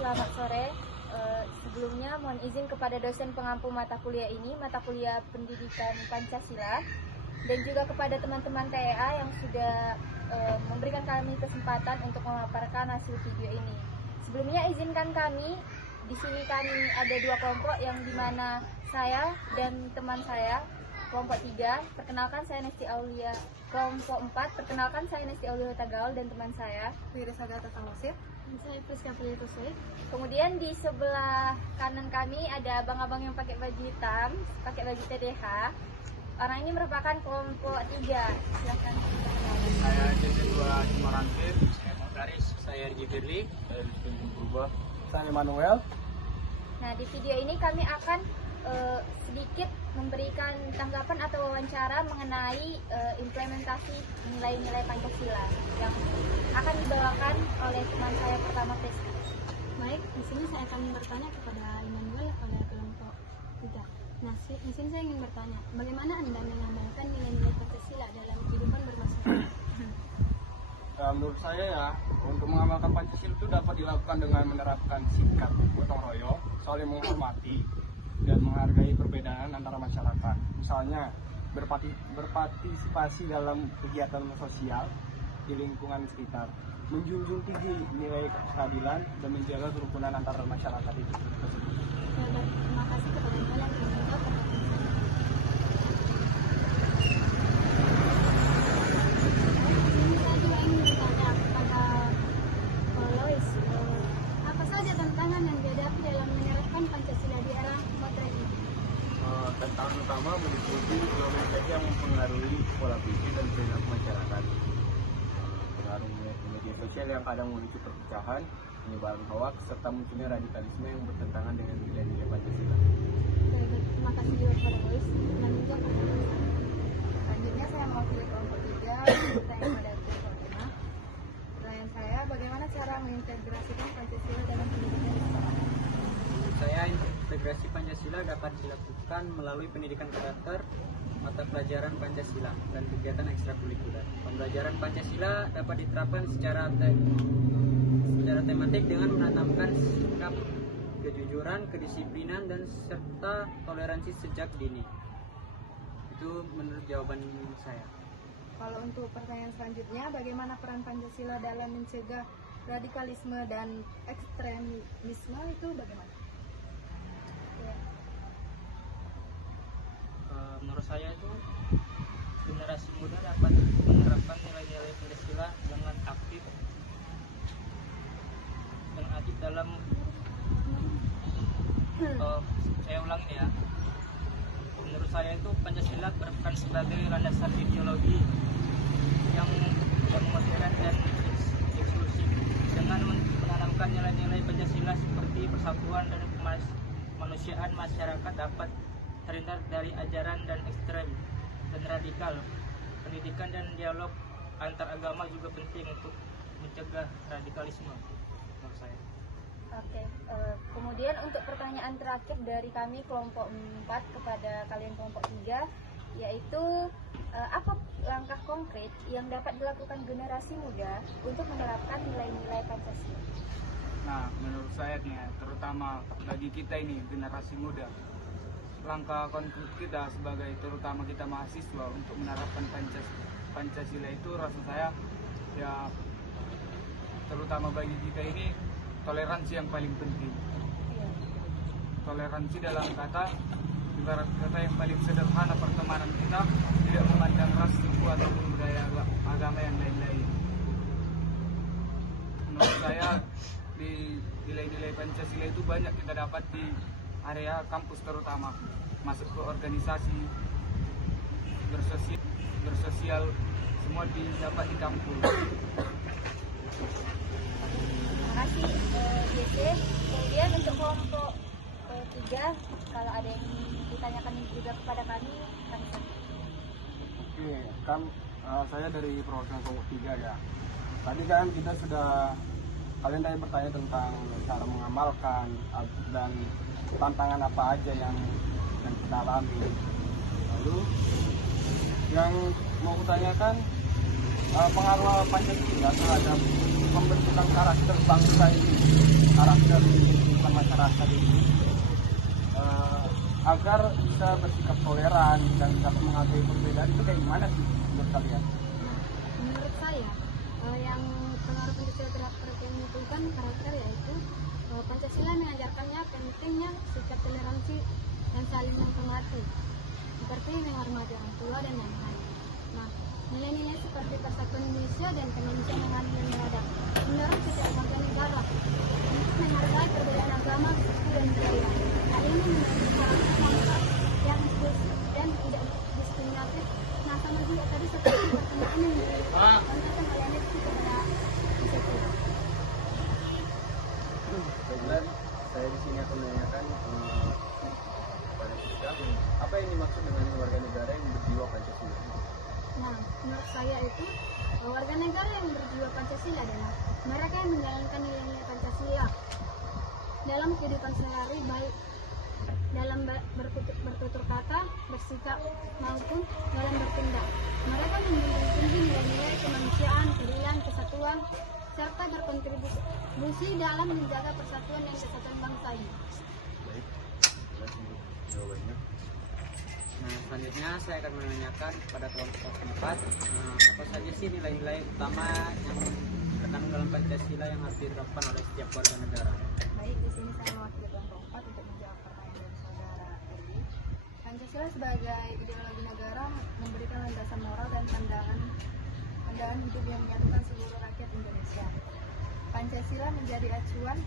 selamat sore. Sebelumnya mohon izin kepada dosen pengampu mata kuliah ini, mata kuliah Pendidikan Pancasila, dan juga kepada teman-teman TEA yang sudah memberikan kami kesempatan untuk memaparkan hasil video ini. Sebelumnya izinkan kami, di sini kami ada dua kelompok yang dimana saya dan teman saya, kelompok 3, perkenalkan saya Nesti Aulia. Kelompok 4, perkenalkan saya Nesti Aulia Tagaul dan teman saya Wira Sagata Tangosir. Saya Priska Pelitusuit. Kemudian di sebelah kanan kami ada abang-abang yang pakai baju hitam, pakai baju TDH. Orang ini merupakan kelompok 3. Silahkan. Saya J2 Cimarangkir, saya Motaris, saya Rigi Firly, dari Tunjung Purba, saya Emmanuel. Nah, di video ini kami akan sedikit memberikan tanggapan atau wawancara mengenai implementasi nilai-nilai Pancasila yang akan dibawakan oleh teman saya pertama, Priska. Baik, di sini saya akan bertanya kepada Emmanuel pada kelompok 3. Nah, di sini saya ingin bertanya, bagaimana Anda mengamalkan nilai-nilai Pancasila dalam kehidupan bermasyarakat? Menurut saya ya, untuk mengamalkan Pancasila itu dapat dilakukan dengan menerapkan sikap gotong royong, saling menghormati, dan menghargai perbedaan antara masyarakat. Misalnya, berpartisipasi dalam kegiatan sosial di lingkungan sekitar, menjunjung tinggi nilai keadilan, dan menjaga kerukunan antara masyarakat itu. Terima kasih kepada Anda yang menjawab pertanyaan. Ini saya juga ingin bertanya kepada Lois, apa saja tantangan yang dihadapi dalam menerapkan Pancasila di era modern ini? Tantangan utama meliputi globalisasi yang mempengaruhi pola pikir dan perilaku masyarakat. Pengaruh media sosial yang kadang memicu perpecahan, penyebaran hoaks, serta munculnya radikalisme yang bertentangan dengan nilai-nilai Pancasila. Terima kasih juga kepada Lois. Selanjutnya Selanjutnya saya mewakili kelompok 3, saya pada kelompok 5. Pertanyaan saya, bagaimana cara mengintegrasikan Pancasila dalam pendidikan sekolah? Saya integrasi Pancasila dapat dilakukan melalui pendidikan karakter, mata pelajaran Pancasila, dan kegiatan ekstrakurikuler. Pembelajaran Pancasila dapat diterapkan secara tematik dengan menanamkan sikap kejujuran, kedisiplinan, dan serta toleransi sejak dini. Itu menurut jawaban saya. Kalau untuk pertanyaan selanjutnya, bagaimana peran Pancasila dalam mencegah radikalisme dan ekstremisme itu bagaimana? Ya. Menurut saya itu generasi muda dapat menerapkan nilai-nilai Pancasila dengan aktif dan aktif dalam saya ulangi ya. Menurut saya itu Pancasila berperan sebagai landasan ideologi yang modern dan eksklusif dengan menanamkan nilai-nilai Pancasila seperti persatuan dan kemanusiaan. Masyarakat dapat terhindar dari ajaran dan ekstrem dan radikal. Pendidikan dan dialog antar agama juga penting untuk mencegah radikalisme menurut saya. Oke, kemudian untuk pertanyaan terakhir dari kami kelompok 4 kepada kalian kelompok 3, yaitu apa langkah konkret yang dapat dilakukan generasi muda untuk menerapkan nilai-nilai Pancasila? Nah, menurut saya nih, terutama bagi kita ini generasi muda, langkah konkret kita sebagai terutama kita mahasiswa untuk menerapkan Pancasila itu rasa saya ya terutama bagi kita ini toleransi yang paling penting. Toleransi dalam kata ibarat kata yang paling sederhana, pertemanan kita tidak memandang ras, suku ataupun budaya agama yang lain-lain. Menurut saya di nilai-nilai Pancasila itu banyak kita dapat di area kampus, terutama masuk ke organisasi, bersosial semua dapat di kampus. Terima kasih JC. Kemudian untuk kelompok 3, kalau ada yang ditanyakan juga kepada kami, kami Oke, kan saya dari perwakilan kelompok 3 ya. Tadi kan kita kalian tadi bertanya tentang cara mengamalkan dan tantangan apa aja yang kita alami. Lalu yang mau kutanyakan pengaruh Pancasila terhadap pembentukan karakter bangsa ini, karakter kehidupan masyarakat ini, agar bisa bersikap toleran dan dapat menghargai perbedaan itu kayak gimana sih menurut kalian? Menurut saya, yang pengaruh Pancasila terhadap yang menentukan karakter yaitu Pancasila mengajarkannya pentingnya sikap toleransi dan saling menghormati, seperti menghormati orang tua dan lain-lain. Nah, nilai-nilai seperti persatuan Indonesia dan kemanusiaan yang adil dan beradab menurut setiap bangsa negara untuk menghargai perbedaan agama, suku dan budaya. Hal ini menjadi karakter bangsa yang inklusif dan tidak diskriminatif. Nah, sama juga tadi seperti pertanyaan yang ditanyakan oleh Alexi kepada Isetu. Kemudian saya di sini akan menanyakan kepada kita, apa yang dimaksud dengan warga negara yang berjiwa Pancasila? Nah, menurut saya itu warga negara yang berjiwa Pancasila adalah mereka yang menjalankan nilai-nilai Pancasila dalam kehidupan sehari-hari, baik dalam bertutur kata, bersikap maupun dalam bertindak. Mereka menjunjung tinggi nilai-nilai kemanusiaan, keadilan, kesatuan, serta berkontribusi dalam menjaga persatuan dan kesatuan bangsa ini. Baik, jelas untuk jawabannya. Nah, selanjutnya saya akan menanyakan kepada kelompok 4, apa saja sih nilai-nilai utama yang terkandung dalam Pancasila yang harus diterapkan oleh setiap warga negara. Baik, di sini saya mewakili kelompok 4 untuk menjawab pertanyaan dari saudara Eri. Pancasila sebagai ideologi negara memberikan landasan moral dan pandangan hidup yang menyatukan seluruh rakyat Indonesia. Pancasila menjadi acuan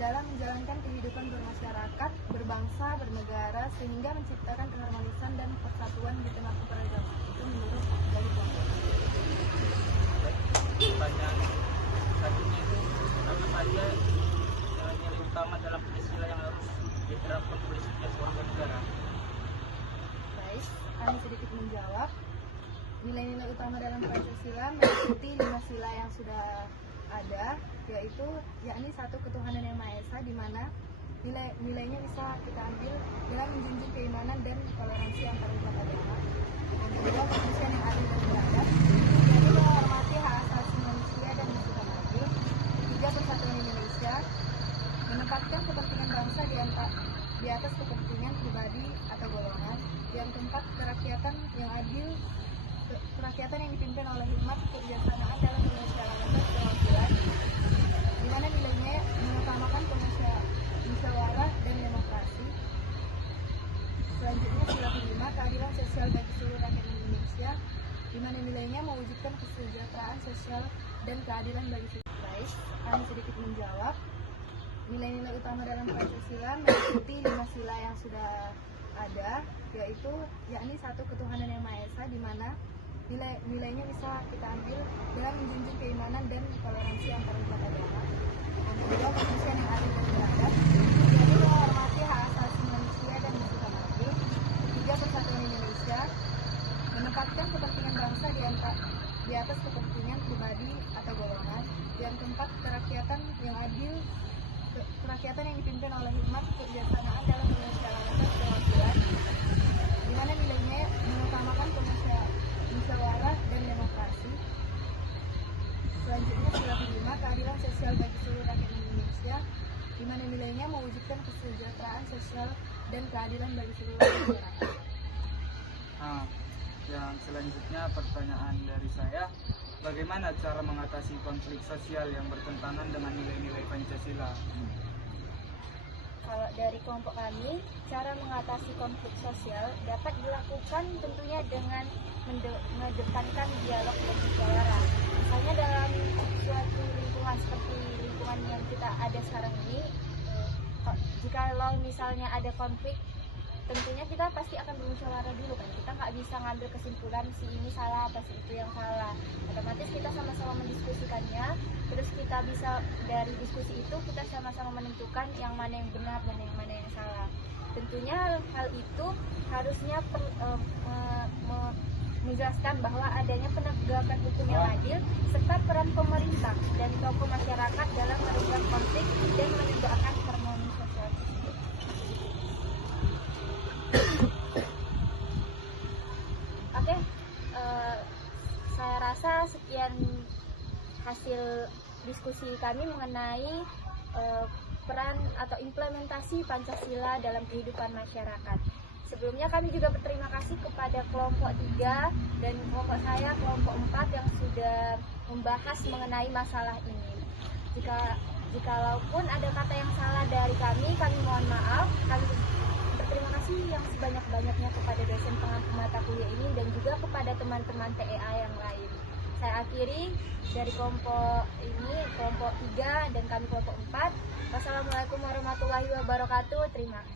dalam menjalankan kehidupan bermasyarakat, berbangsa, bernegara, sehingga menciptakan keharmonisan dan persatuan di tengah keberagaman. Itu menurut dari kelompok. Pertanyaan selanjutnya itu, apa saja nilai-nilai utama dalam Pancasila yang harus diterapkan oleh setiap warga negara? Baik, kami sedikit menjawab. Nilai-nilai utama dalam Pancasila mengikuti 5 sila yang sudah ada, yaitu yakni satu ketuhanan yang Maha Esa, di mana nilainya bisa kita ambil dengan menjunjung keimanan dan toleransi antar umat agama. Yang kedua, kemanusiaan yang adil dan beradab, yaitu menghormati hak asasi manusia dan bersikap adil. Tiga, persatuan Indonesia, menempatkan kepentingan bangsa di atas kepentingan pribadi atau golongan. Yang keempat, kerakyatan yang adil, kerakyatan yang dipimpin oleh hikmat, kebijaksanaan dalam penyelesaian perwakilan, di mana nilainya mengutamakan musyawarah dan demokrasi. Selanjutnya, sila kelima, keadilan sosial bagi seluruh rakyat Indonesia, di mana nilainya mewujudkan kesejahteraan sosial dan keadilan bagi seluruh rakyat. Kami sedikit menjawab. Nilai-nilai utama dalam Pancasila mengikuti 5 sila yang sudah ada, yaitu yakni satu ketuhanan yang Maha Esa, di mana nilainya bisa kita ambil dengan menjunjung keimanan dan toleransi antar umat agama. Yang kedua, kemanusiaan yang adil dan beradab, yaitu menghormati hak asasi manusia dan bersikap adil. Tiga, persatuan Indonesia, menempatkan kepentingan bangsa di atas kepentingan pribadi atau golongan. Yang keempat, kerakyatan yang adil, kerakyatan yang dipimpin oleh hikmat, kebijaksanaan dalam penyelesaian perwakilan, di mana nilainya mengutamakan musyawarah dan demokrasi. Selanjutnya, sila kelima, keadilan sosial bagi seluruh rakyat Indonesia, di mana nilainya mewujudkan kesejahteraan sosial dan keadilan bagi seluruh masyarakat. Nah, yang selanjutnya pertanyaan dari saya, bagaimana cara mengatasi konflik sosial yang bertentangan dengan nilai-nilai Pancasila? Kalau dari kelompok kami, cara mengatasi konflik sosial dapat dilakukan tentunya dengan mengedepankan dialog dan musyawarah. Misalnya dalam suatu lingkungan seperti lingkungan yang kita ada sekarang ini, jika misalnya ada konflik, tentunya kita pasti akan bermusyawarah dulu kan. Kita nggak bisa ngambil kesimpulan si ini salah apa si itu yang salah. Otomatis kita sama-sama mendiskusikannya, terus kita bisa dari diskusi itu kita sama-sama menentukan yang mana yang benar dan yang mana yang salah. Tentunya hal itu harusnya menjelaskan bahwa adanya penegakan hukum yang adil serta peran pemerintah dan tokoh masyarakat dalam meredam konflik dan menegakkan harmoni sosial. Oke, saya rasa sekian hasil diskusi kami mengenai peran atau implementasi Pancasila dalam kehidupan masyarakat. Sebelumnya kami juga berterima kasih kepada kelompok 3 dan kelompok saya, kelompok 4 yang sudah membahas mengenai masalah ini. Jikalaupun ada kata yang salah dari kami mohon maaf. Kami berterima kasih yang sebanyak-banyaknya kepada dosen pengampu mata kuliah ini dan juga kepada teman-teman TEA yang lain. Saya akhiri dari kelompok ini, kelompok 3 dan kami kelompok 4. Wassalamualaikum warahmatullahi wabarakatuh. Terima kasih.